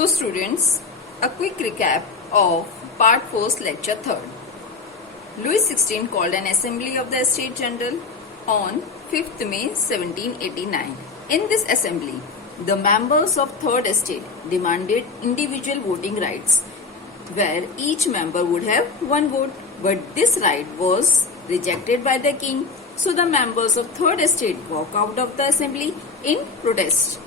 So students, a quick recap of part 4's lecture 3rd. Louis XVI called an assembly of the States General on 5th May 1789. In this assembly, the members of Third Estate demanded individual voting rights, where each member would have one vote, but this right was rejected by the king. So the members of Third Estate walked out of the assembly in protest.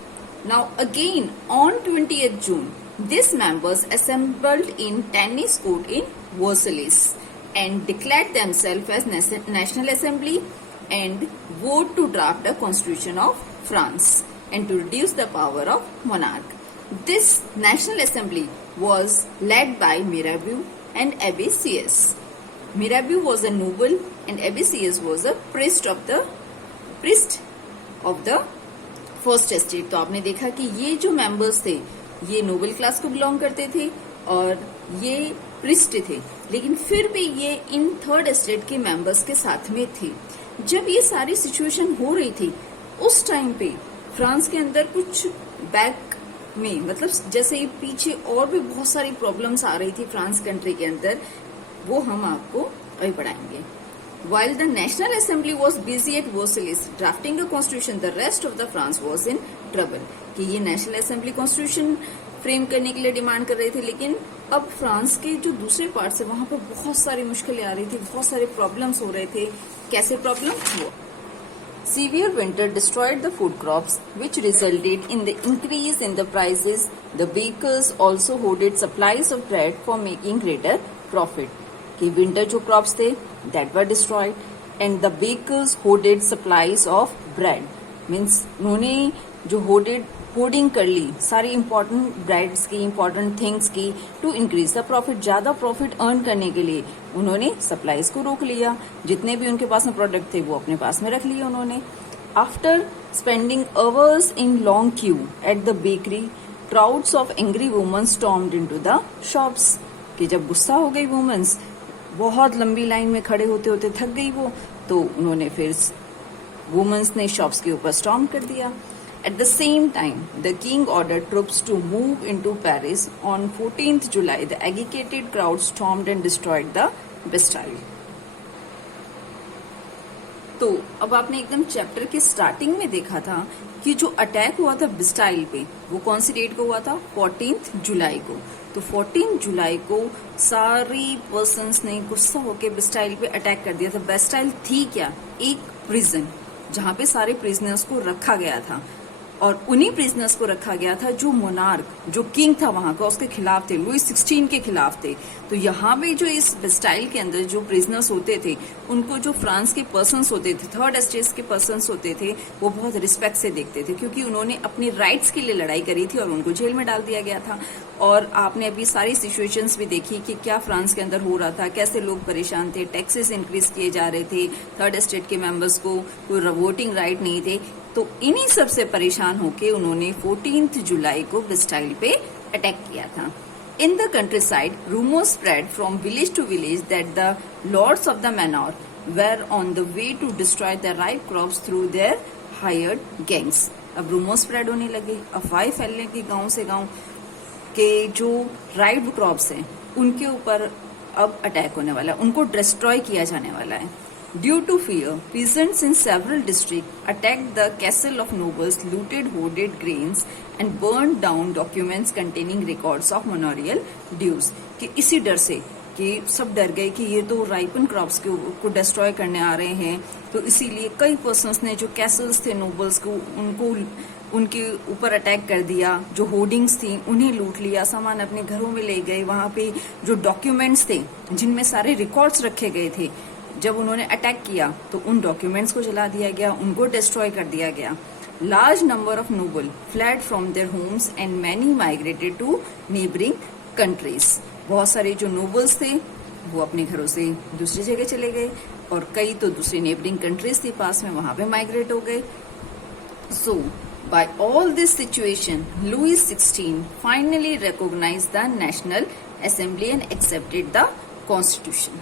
Now again on 20th June, these members assembled in tennis court in Versailles and declared themselves as National Assembly and vote to draft a constitution of France and to reduce the power of monarch. This National Assembly was led by Mirabeau and Abbé Sieyès. Mirabeau was a noble and Abbé Sieyès was a priest of the first estate. तो आपने देखा कि ये जो members थे ये Nobel class को belong करते थे और ये प्रिस्ट थे, लेकिन फिर भी ये इन थर्ड एस्टेट के मेंबर्स के साथ में थे. जब ये सारी सिचुएशन हो रही थी उस टाइम पे फ्रांस के अंदर कुछ बैक में मतलब जैसे पीछे और भी बहुत सारी प्रॉब्लम्स आ रही थी फ्रांस कंट्री के अंदर, वो हम आपको अभी पढ़ाएंगे. While the National Assembly was busy at Versailles drafting a constitution, the rest of the France was in trouble. कि ये National Assembly Constitution फ्रेम करने के लिए डिमांड कर रहे थे, लेकिन अब फ्रांस के जो दूसरे पार्ट है वहां पर बहुत सारी मुश्किलें आ रही थी, बहुत सारे प्रॉब्लम्स हो रहे थे. कैसे प्रॉब्लम हुआ? Severe winter destroyed the food crops, which resulted in the increase in the prices. The bakers also hoarded supplies of bread for making greater profit. कि विंटर जो क्रॉप्स थे that were destroyed and the bakers hoarded supplies of bread. Means उन्होंने जो hoarding कर ली सारी important breads की, important things की, टू इंक्रीज द प्रॉफिट. ज्यादा प्रॉफिट अर्न करने के लिए उन्होंने सप्लाईज को रोक लिया. जितने भी उनके पास में प्रोडक्ट थे वो अपने पास में रख लिए उन्होंने. After spending hours in long queue at the bakery, crowds of angry woman stormed into the shops. कि जब गुस्सा हो गई वुमेन्स, बहुत लंबी लाइन में खड़े होते होते थक गई वो, तो उन्होंने फिर वुमेन्स ने शॉप्स के ऊपर स्टॉर्म कर दिया. At the same time the king ordered troops to move into Paris. On 14th July the agitated crowd stormed and destroyed the Bastille. तो अब आपने एकदम चैप्टर के स्टार्टिंग में देखा था कि जो अटैक हुआ था बेस्टाइल पे वो कौन सी डेट को हुआ था? 14th जुलाई को. तो 14 जुलाई को सारी पर्सन्स ने गुस्सा होकर बेस्टाइल पे अटैक कर दिया था. बेस्टाइल थी क्या? एक प्रिजन जहां पे सारे प्रिजनर्स को रखा गया था, और उन्हीं प्रिजनर्स को रखा गया था जो मोनार्क, जो किंग था वहां का, उसके खिलाफ थे, लुई 16 के खिलाफ थे. तो यहाँ पे जो इस बेस्टाइल के अंदर जो प्रिजनर्स होते थे उनको जो फ्रांस के पर्सन्स होते थे, थर्ड एस्टेट्स के पर्सन्स होते थे, वो बहुत रिस्पेक्ट से देखते थे क्योंकि उन्होंने अपनी राइट्स के लिए लड़ाई करी थी और उनको जेल में डाल दिया गया था. और आपने अभी सारी सिचुएशंस भी देखी कि क्या फ्रांस के अंदर हो रहा था, कैसे लोग परेशान थे, टैक्सेस इंक्रीज किए जा रहे थे, थर्ड एस्टेट के मेंबर्स को कोई वोटिंग राइट नहीं थे. तो इन्हीं सब से परेशान होके उन्होंने 14th जुलाई को बेस्टाइल पे अटैक किया था. In the countryside rumours spread from village to village that the lords of the manor were on the way to destroy the ripe crops through their hired gangs. अब rumours spread होने लगे, अफवाहें फैलने की गांव से गांव के जो राइप क्रॉप्स हैं उनके ऊपर अब अटैक होने वाला है, उनको डिस्ट्रॉय किया जाने वाला है. Due to fear, peasants in several districts attacked the castle of nobles, looted hoarded grains, and burned down documents containing records of manorial dues. कि इसी डर से कि सब डर गए कि ये तो राइपन क्रॉप्स को डिस्ट्रॉय करने आ रहे हैं, तो इसीलिए कई पर्सन्स ने जो कैसल्स थे नोबल्स को उनके ऊपर अटैक कर दिया. जो होर्डिंग्स थी उन्हें लूट लिया, सामान अपने घरों में ले गए. वहां पे जो डॉक्यूमेंट्स थे जिनमें सारे रिकॉर्ड्स रखे गए थे, जब उन्होंने अटैक किया तो उन डॉक्यूमेंट्स को जला दिया गया, उनको डिस्ट्रॉय कर दिया गया. Large number of noble fled from their homes and many migrated to neighbouring countries. बहुत सारे जो नोबल्स थे वो अपने घरों से दूसरी जगह चले गए और कई तो दूसरी नेबरिंग कंट्रीज थी पास में, वहां पे माइग्रेट हो गए. सो by all this situation, Louis XVI finally recognized the National Assembly and accepted the Constitution.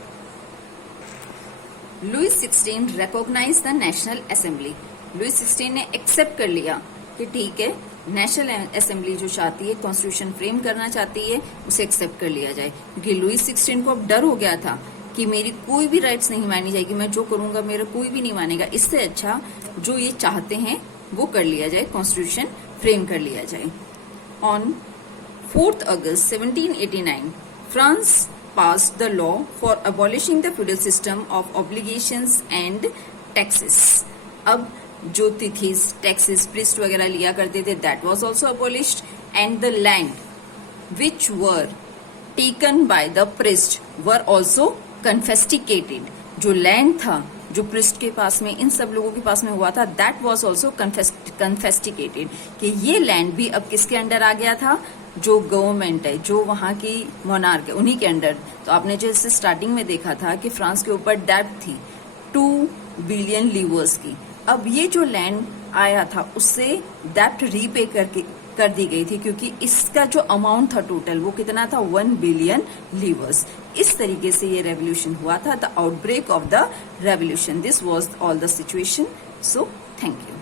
Louis XVI recognized the National Assembly. Louis XVI ने एक्सेप्ट कर लिया कि ठीक है नेशनल असेंबली जो चाहती है, कॉन्स्टिट्यूशन फ्रेम करना चाहती है, उसे एक्सेप्ट कर लिया जाए। क्योंकि लुईस 16 को अब डर हो गया था कि मेरी कोई भी राइट्स नहीं मानी जाएगी, मैं जो करूंगा मेरा कोई भी नहीं मानेगा। इससे अच्छा जो ये चाहते हैं वो कर लिया जाए, कॉन्स्टिट्यूशन फ्रेम कर लिया जाए। On 4th August 1789, France passed the law for abolishing the feudal system of obligations and taxes. अब जो तिथिस, टैक्सेस, प्रिस्ट वगैरह लिया करते थे, that was also abolished, and the land which were taken by the priest were also confiscated. जो land था जो priest के पास में, इन सब लोगों के पास में हुआ था, दैट वाज आल्सो कन्फेस्टिकेटेड, कि ये लैंड भी अब किसके अंडर आ गया था, जो गवर्नमेंट है, जो वहां की मोनार्क है, उन्हीं के अंडर। तो आपने जैसे स्टार्टिंग में देखा था कि फ्रांस के ऊपर डेब्ट थी 2 बिलियन लीवर्स की। अब ये जो लैंड आया था उससे डेब्ट रीपे कर दी गई थी, क्योंकि इसका जो अमाउंट था टोटल वो कितना था, 1 बिलियन लीवर्स। इस तरीके से ये रेवोल्यूशन हुआ था, the outbreak of the revolution. This was all the situation. So thank you.